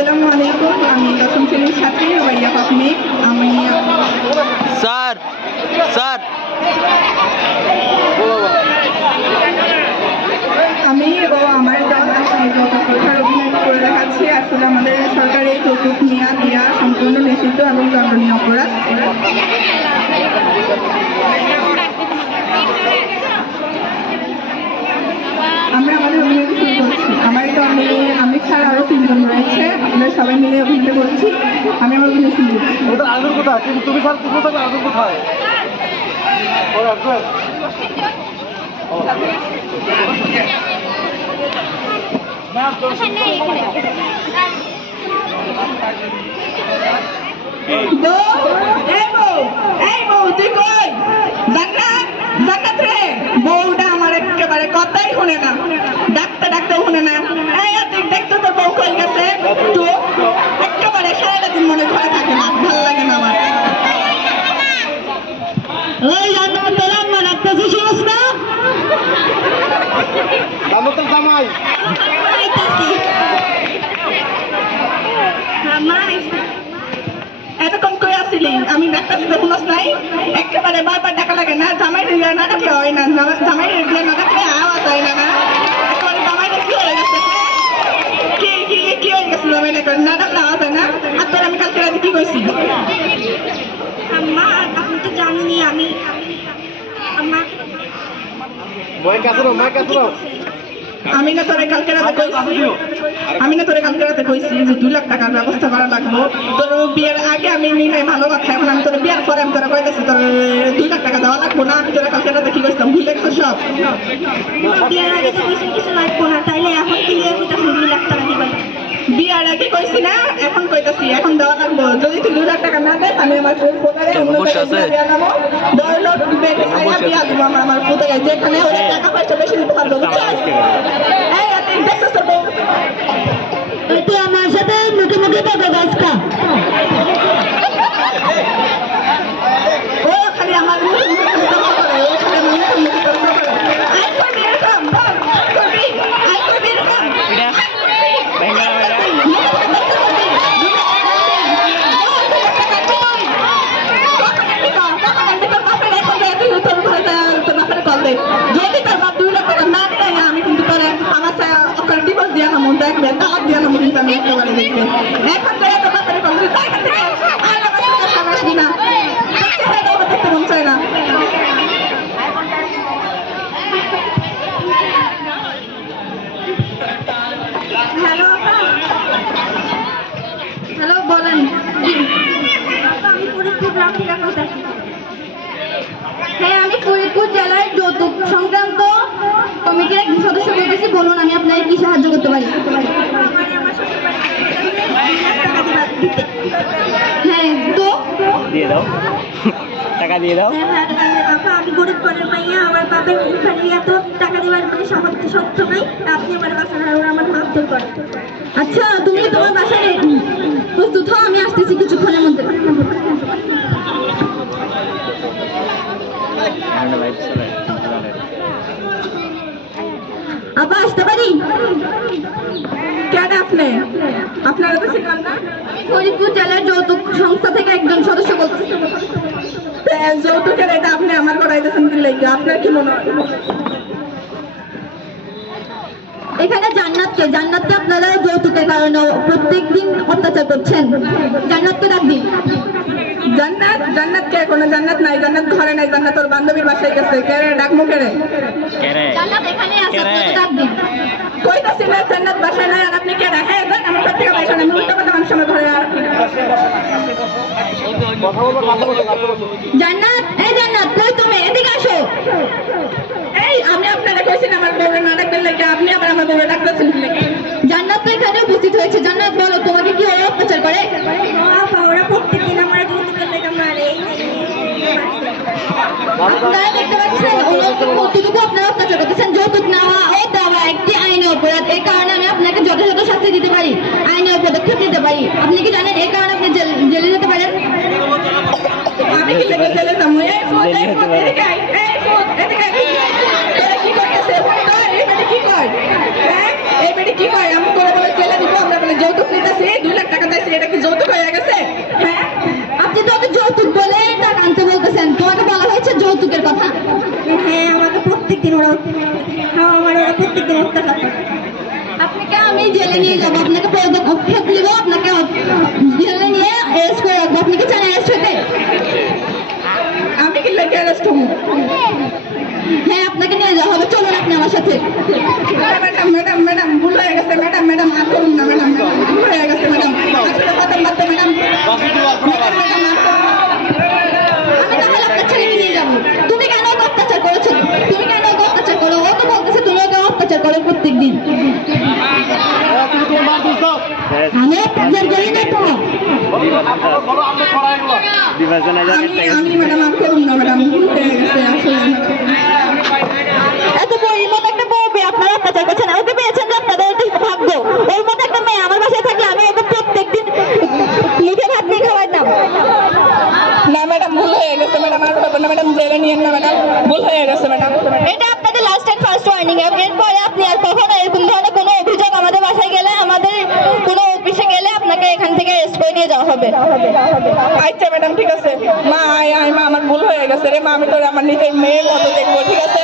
আসসালামু আলাইকুম। আমি দশম শ্রেণীর ছাত্রী রুবাইয়া পাবলিক। স্যার আমি ও আমার দল আজকে যৌতুক প্রথার অভিনয় করে দেখাচ্ছি। আসলে আমাদের সরকারি যৌতুক দেওয়া সম্পূর্ণ নিষিদ্ধ এবং দণ্ডনীয় অপরাধ। আমরা আমাদের অভিনয় শুরু করছি। আমার দলে আমি ছাড়া আরো 3 জন রয়েছে। আমরা সবাই মিলে অভিনয় করছি। আমি আমার অভিনয় শুরু করছি। ওটা আদর কোথায়? তুমি ছাড়া তুমি থাকলে আদর কোথায়? বউটা আমার একেবারে কথাই শুনে না, ডাকতে শুনে না। দেখতে তো বউ কই গেছে, তো একেবারে সারাটা দিন মনে ঘরে থাকে না, ভালো লাগে না আমার। এতক্ষণ কই আসছিলি? আমি ডাক্তার শুনস নাই, একেবারে বারবার ডাকা লাগে না। জামাই রেগুলার না ডাকলে হয় না, জামাই রেগুলার না ডাকলে আওয়াজ হয় না। একেবারে জামাইটা কি হয়ে গেছে, কি হয়ে গেছে জামাইটা না ডাকলে আওয়াজ হয় না। আর তোর আমি কালকে রাতে কি কইছি? আম্মা আপনি তো জানেনই আমি আম্মা আমি না তোরে কালকে রাতে কইছি যে 2 লাখ টাকার ব্যবস্থা করা লাগবো। তোর বিয়ের আগে আমি নিলে ভালো কথা, এখন আমি তোর বিয়ের পরে আমি তোরা কইতেছি তোর 2 লাখ টাকা দেওয়া লাগবো না। আমি তোরা কালকে রাতে কি কইছিলাম ভুলে গেছো সব? বিয়ের আগে তো কইছেন কিছু লাগবো না, তাইলে এখন ক্লিয়ার হইতাছে 2 লাখ টাকা দিবেন। বিয়ার আগে কইছি না, এখন কইতাছি এখন দেওয়া লাগবো। যদি তুই 2 লাখ টাকা না দেয় আমি আমার ফুতারে অন্য বিয়া নামো 10 লাখ বেটে বিয়া দিব। আমার ফুতারে যেখানে ওরা টাকা পয়সা বেশি দিতে পারবো, বুঝছিস? এই আপনি দেখছিস তো বউ তুই আমার সাথে মুখে মুখে কথা গাছকা ও খালি আমার মুখে মুখে কথা বলে, ও খালি আমার মুখে মুখে কথা বলে। আই করবি এরকম, আই করবি এরকম। যদি তোর বাপ 2 লাখ টাকা না দেয় আমি কিন্তু তোর আমার ডিভোর্স দিয়া নাম দেখবে, তালাক দিয়া নাম কিন্তু আমি একেবারে দেখবে। এখন তো এত ব্যাপারে বলছি তাই এখান থেকে আর আমার সামনে আসবি না, দেখতে মন চায় না। হ্যালো বলেন। আমি ফরিদপুর গ্রাম থেকে কইতাছি। হ্যাঁ, আমি ফরিদপুর জেলার যৌতুক সংক্রান্ত কমিটির একজন সদস্য বলতেছি। বলুন আমি আপনাকে কি সাহায্য করতে পারি? হ্যাঁ তো দিয়ে দাও, টাকা দিয়ে দাও। আমি গরিব ঘরের মাইয়া, আমার বাপের মুখানি এত টাকা দেওয়ার মানে সামর্থ্য সত্য নাই। আপনি আমার বাসার আমার মারধর করেন। আচ্ছা তুমি কি তোমার বাসায় প্রস্তুত হও, আমি আসতেছি কিছুক্ষণের মধ্যে। আপা আসতে পারি? কেন আপনারা তো শিখলাম না? ফরিদপুর জেলার যৌতুক সংস্থা থেকে একজন সদস্য বলতেছি। যৌতুকের এটা আপনি আমার করাইতেছেন কি লাগে? আপনার কি মনে হয়? এখানে জান্নাতকে আপনারা যৌতুকের কারণে প্রত্যেকদিন অত্যাচার করছেন। জান্নাতকে ডাক দিন। জান্নাত কে? কোনো জান্নাত নাই, জান্নাত ঘরে নাই, জান্নাত ওর বান্ধবীর বাসায় গেছে। কে রে ডাক মুখে রে? জান্নাত এখানে আছে, আপনাকে ডাক দিন। কইতাছি না জান্নাত বাসায় নাই, আর আপনি কে রে? হ্যাঁ জান আমার সব থেকে বাসায় নাই, উল্টা কথা মানুষ আমার ঘরে আর জান্নাত, এই জান্নাত কই তুমি? এদিকে আসো। এই আমি আপনারা কইছি না আমার বউরে না ডাকবেন লাগে, আপনি আবার আমার বউরে ডাকতেছেন কি লাগে? জান্নাত তো এখানে উপস্থিত হয়েছে। জান্নাত বলো তোমাকে কি ওরা অত্যাচার করে? ওরা প্রত্যেকদিন আমার যৌতুকের লেগে মারে। আপনারা দেখতে পাচ্ছেন কতটুকু আপনারা অত্যাচার করতেছেন। যৌতুক নেওয়া ও দেওয়া একটি আইনি অপরাধ। এই কারণে আমি আপনাকে যথাযথ শাস্তি দিতে পারি, আইনি পদক্ষেপ নিতে পারি। আপনি কি জানেন এই কারণে আপনি জেলে যেতে পারেন? আমি কি লেগে জেলে যাবো? এই ফোন এদিকে আয়, এই ফোন এদিকে আয়। তোরা কি করতেছে? এই বেটি কি কয়? হ্যাঁ এই বেটি কি কয়? আমি করে বলে জেলে দিব, আমরা বলে যৌতুক নিতেছি 2 লাখ টাকা চাইছি, এটা কি যৌতুক হয়ে গেছে? হ্যাঁ, আপনি তো ওকে যৌতুক বলে টাকা আনতে বলতেছেন, তোমাকে বলা হয়েছে যৌতুকের কথা। হ্যাঁ, আমাকে প্রত্যেকদিন ওরা প্রত্যেকদিন অত্যাচার করে। আপনাকে আমি জেলে নিয়ে যাবো, আপনাকে পদক্ষেপ নিব, আপনাকে জেলে নিয়ে অ্যারেস্ট করে রাখবো। আপনি কি চান অ্যারেস্ট হতে? আমি কি লেগে অ্যারেস্ট হবো? হ্যাঁ, আপনাকে নিয়ে যাওয়া হবে, চলুন আপনি আমার সাথে। ম্যাডাম ম্যাডাম ম্যাডাম ভুল হয়ে গেছে ম্যাডাম, ম্যাডাম আর করুন না ম্যাডাম, ভুল হয়ে গেছে ম্যাডাম, আসলে কথা বার্তা ম্যাডাম, আমি তাহলে আপনার ছেলেকে নিয়ে যাবো। তুমি কেন ওকে অত্যাচার করেছো? তুমি কেন ওকে অত্যাচার করো? ও তো বলতেছে তুমি ওকে অত্যাচার করো প্রত্যেকদিন। তুমি তোমার মা দোষ দাও। আমি অত্যাচার করি না তো। বলো আমরা করাই এগুলো। বিভাজন আমি ম্যাডাম আর করুন না ম্যাডাম, ভুল হয়ে গেছে আসলে। এত বড় মতো একটা বউ পেয়ে আপনারা অত্যাচার করছেন, ওকে পেয়েছেন যে আপনাদের একটু ভাগ্য। ওর মতো একটা মেয়ে আমার বাসায় থাকলে আমি ওকে প্রত্যেকদিন মুখে ভাত দিয়ে খাওয়াইতাম। না ম্যাডাম ভুল হয়ে গেছে ম্যাডাম, আর হবে না ম্যাডাম, জেলে নিয়েন না ম্যাডাম, ভুল হয়ে গেছে ম্যাডাম। এটা আপনাদের লাস্ট এন্ড ফার্স্ট ওয়ার্নিং। এরপরে আপনি আর কখনো এরকম ধরনের কোনো অভিযোগ আমাদের বাসায় গেলে, আমাদের কোনো অফিসে গেলে আপনাকে এখান থেকে অ্যারেস্ট করে নিয়ে যাওয়া হবে। আচ্ছা ম্যাডাম ঠিক আছে, মা আয় আয় মা, আমার ভুল হয়ে গেছে রে মা, আমি তোর আমার নিজের মেয়ের মতো দেখবো, ঠিক আছে?